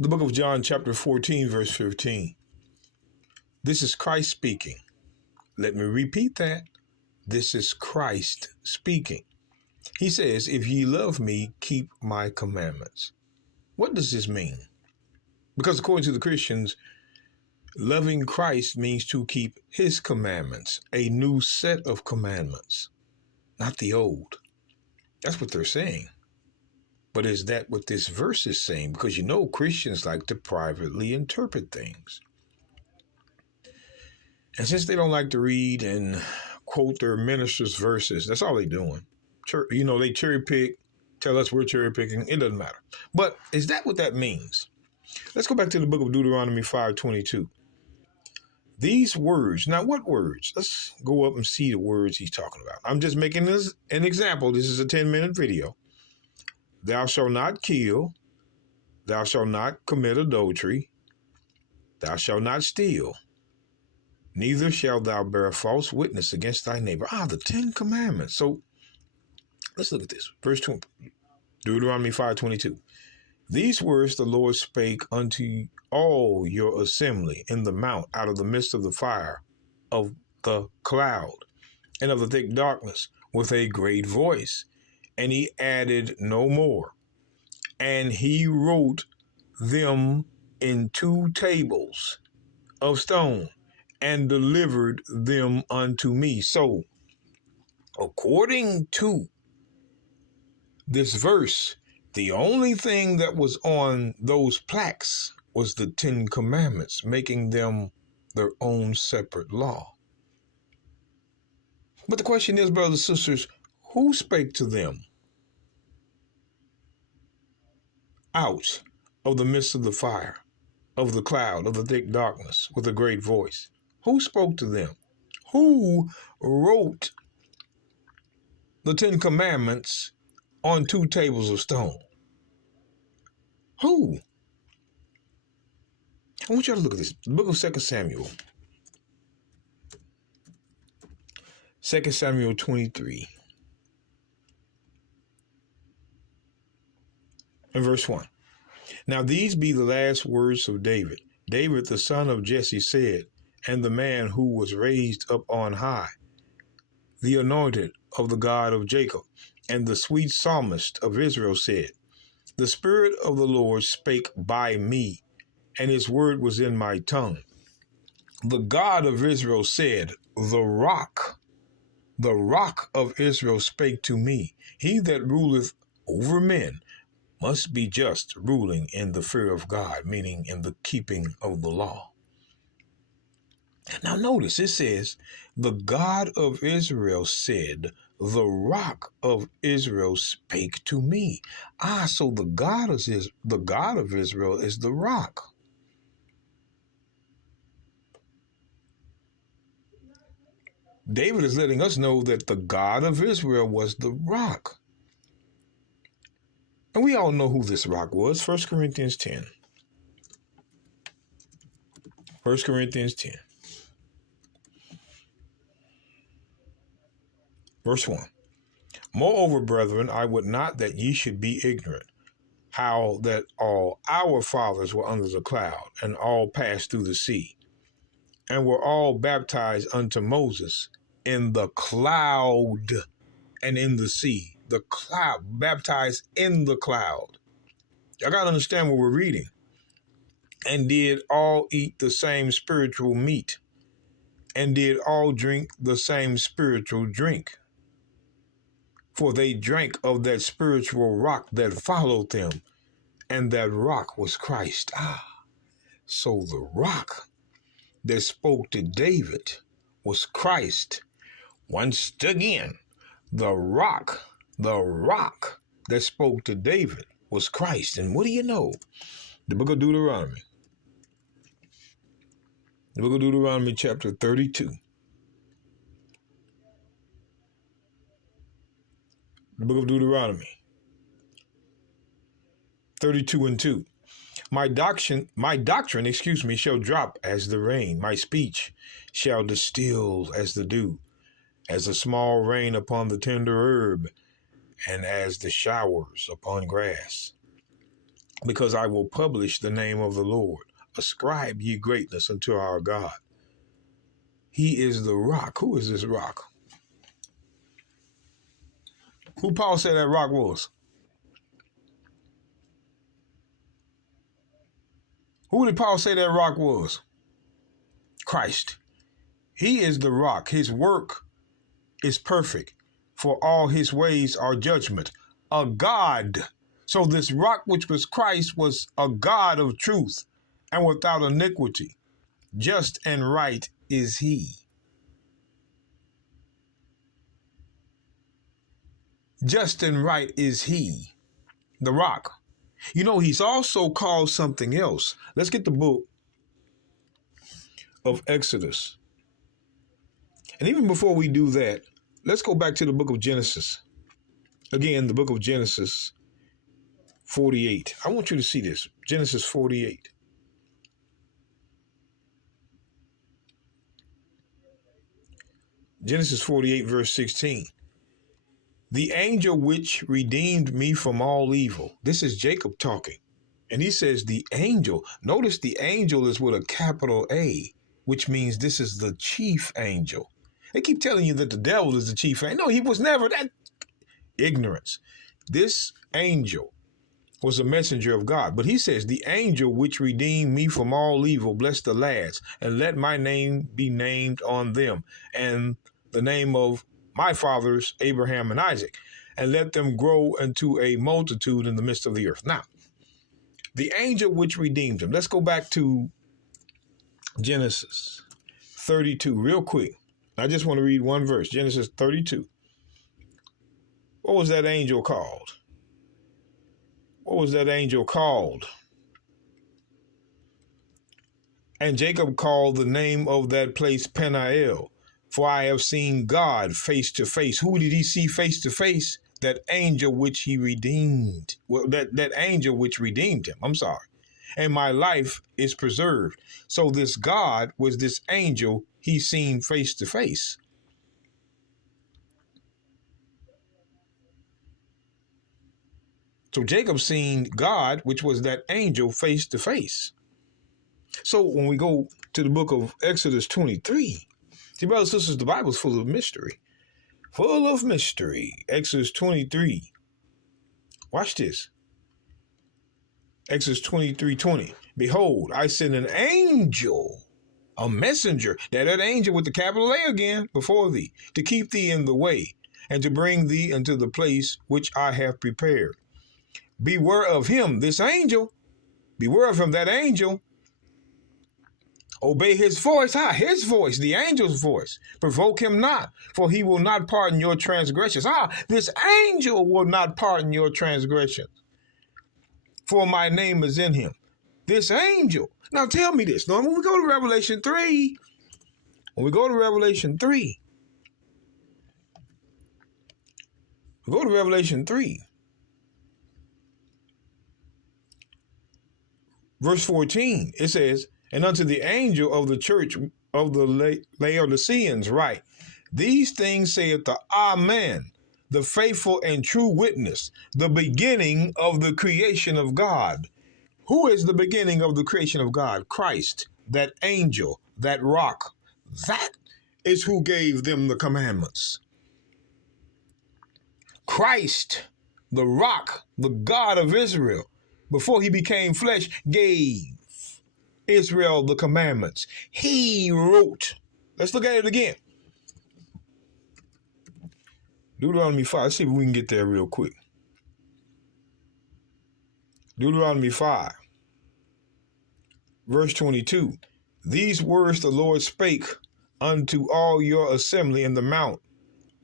The book of John, chapter 14, verse 15. This is Christ speaking. Let me repeat that. This is Christ speaking. He says, if ye love me, keep my commandments. What does this mean? Because according to the Christians, loving Christ means to keep his commandments, a new set of commandments, not the old. That's what they're saying. But is that what this verse is saying? Because you know Christians like to privately interpret things. And since they don't like to read and quote their ministers' verses, that's all they're doing. You know, they cherry pick, tell us we're cherry picking. It doesn't matter. But is that what that means? Let's go back to the book of Deuteronomy 5:22. These words, now what words? Let's go up and see the words he's talking about. I'm just making this an example. This is a 10-minute video. Thou shalt not kill. Thou shalt not commit adultery. Thou shalt not steal. Neither shalt thou bear false witness against thy neighbor. The 10 commandments. So let's look at this. Verse 20, Deuteronomy 5:22. These words the Lord spake unto all your assembly in the mount out of the midst of the fire, of the cloud, and of the thick darkness, with a great voice. And he added no more. And he wrote them in 2 tables of stone and delivered them unto me. So, according to this verse, the only thing that was on those plaques was the 10 commandments, making them their own separate law. But the question is, brothers and sisters, who spake to them out of the midst of the fire, of the cloud, of the thick darkness, with a great voice? Who spoke to them? Who wrote the 10 commandments on 2 tables of stone? Who? I want you to look at this. The book of 2 Samuel. 2 Samuel 23. And verse 1. Now these be the last words of David. David, the son of Jesse, said, and the man who was raised up on high, the anointed of the God of Jacob, and the sweet psalmist of Israel said, the Spirit of the Lord spake by me, and his word was in my tongue. The God of Israel said, the rock of Israel spake to me. He that ruleth over men must be just, ruling in the fear of God, meaning in the keeping of the law. Now notice it says, the God of Israel said, the rock of Israel spake to me. So the God of Israel is the rock. David is letting us know that the God of Israel was the rock. And we all know who this rock was. 1 Corinthians 10. 1 Corinthians 10. Verse 1. Moreover, brethren, I would not that ye should be ignorant, how that all our fathers were under the cloud, and all passed through the sea, and were all baptized unto Moses in the cloud and in the sea. The cloud, baptized in the cloud. Y'all got to understand what we're reading. And did all eat the same spiritual meat, and did all drink the same spiritual drink. For they drank of that spiritual rock that followed them, and that rock was Christ. So the rock that spoke to David was Christ. Once again, the rock that spoke to David was Christ. And what do you know? The book of Deuteronomy. The book of Deuteronomy chapter 32. The book of Deuteronomy 32:2. My doctrine, shall drop as the rain. My speech shall distill as the dew, as a small rain upon the tender herb, and as the showers upon grass. because I will publish the name of the Lord. Ascribe ye greatness unto our God. He is the rock. Who is this rock? Who Paul said that rock was? Who did Paul say that rock was? Christ. He is the rock. His work is perfect, for all his ways are judgment. A God. So this rock, which was Christ, was a God of truth and without iniquity. Just and right is he. Just and right is he, the rock. You know, he's also called something else. Let's get the book of Exodus. And even before we do that, let's go back to the book of Genesis. Again, the book of Genesis 48. I want you to see this. Genesis 48. Genesis 48, verse 16. The angel which redeemed me from all evil. This is Jacob talking. And he says the angel. Notice the angel is with a capital A, which means this is the chief angel. They keep telling you that the devil is the chief angel. No, he was never. That ignorance. This angel was a messenger of God. But he says, the angel which redeemed me from all evil, bless the lads, and let my name be named on them, and the name of my fathers, Abraham and Isaac, and let them grow into a multitude in the midst of the earth. Now, the angel which redeemed him. Let's go back to Genesis 32 real quick. I just want to read one verse, Genesis 32. What was that angel called? What was that angel called? And Jacob called the name of that place Peniel, for I have seen God face to face. Who did he see face to face? That angel which he redeemed. Well, that angel which redeemed him. I'm sorry. And my life is preserved. So this God was this angel he seen face to face. So Jacob seen God, which was that angel, face to face. So when we go to the book of Exodus 23, see, brothers and sisters, the Bible's full of mystery. Full of mystery. Exodus 23. Watch this. Exodus 23:20. Behold, I send an angel, a messenger, that angel with the capital A again, before thee, to keep thee in the way, and to bring thee into the place which I have prepared. Beware of him, this angel. Beware of him, that angel. Obey his voice. His voice, the angel's voice. Provoke him not, for he will not pardon your transgressions. This angel will not pardon your transgressions, for my name is in him. This angel. Now tell me this. Now when we go to Revelation 3, we go to Revelation 3, verse 14, it says, and unto the angel of the church of the Laodiceans write, these things saith the Amen, the faithful and true witness, the beginning of the creation of God. Who is the beginning of the creation of God? Christ, that angel, that rock. That is who gave them the commandments. Christ, the rock, the God of Israel, before he became flesh, gave Israel the commandments. He wrote. Let's look at it again. Deuteronomy 5. Let's see if we can get there real quick. Deuteronomy 5, verse 22. These words the Lord spake unto all your assembly in the mount,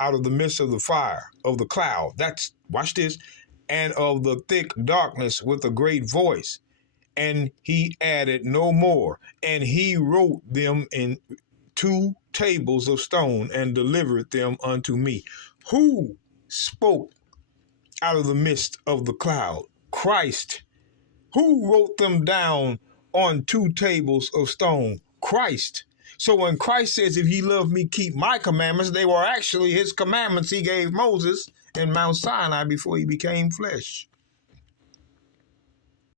out of the midst of the fire, of the cloud. That's, watch this, and of the thick darkness with a great voice. And he added no more. And he wrote them in 2 tables of stone and delivered them unto me. Who spoke out of the midst of the cloud? Christ. Who wrote them down on 2 tables of stone? Christ. So when Christ says, if ye love me, keep my commandments, they were actually his commandments he gave Moses in Mount Sinai before he became flesh.